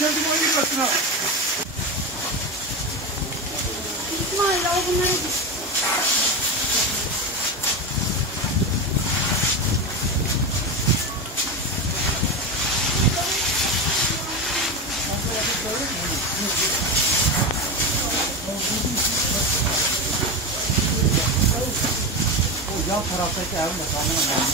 kendim o girmesin ha. İsmail al bunları git. O yan taraftaki evin de tamamen